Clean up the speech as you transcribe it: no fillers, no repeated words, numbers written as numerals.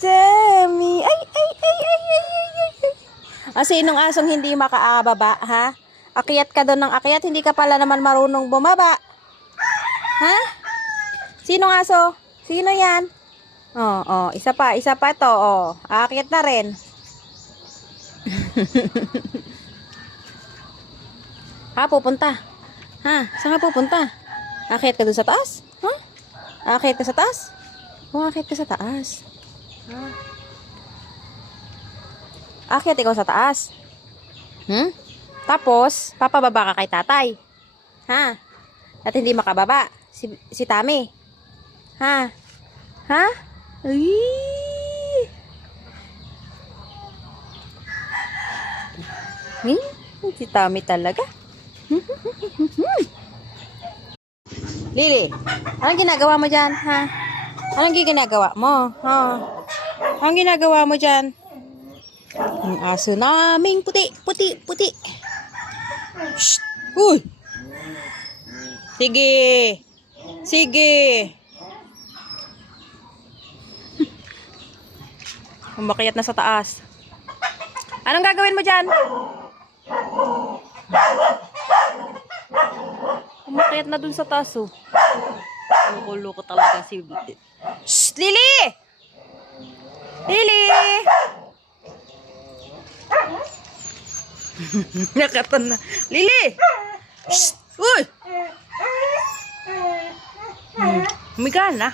Tommy. Ay, ay, ay, ay, ay, ay, ay. Ah, sinong asong hindi makaababa, ha? Akyat ka doon ng akyat, hindi ka pala naman marunong bumaba. Ha? Sinong aso? Sino yan? Oh, isa pa to, oh. Aakyat na rin. Ha, pupunta. Ha, saan ka pupunta? Aakyat ka doon sa taas? Ha? Aakyat ka sa taas? Aakyat ka sa taas. Ha? Aakyat ikaw sa taas. Tapos, papababa ka kay tatay. Ha? At hindi makababa. Si Tommy. Ha? Ha? Ay! Si Tommy talaga. Lily, anong ginagawa mo dyan? Ha? Anong ginagawa mo? Ha? Anong ginagawa mo dyan? Ang aso naming puti. Shh! Uy! Sige! Umakyat na sa taas. Anong gagawin mo dyan? Umakyat na dun sa taas, oh. Loko-loko talaga si... Shh! Lily! Nakatan na. Lily! Shh! Uy! Humiga na.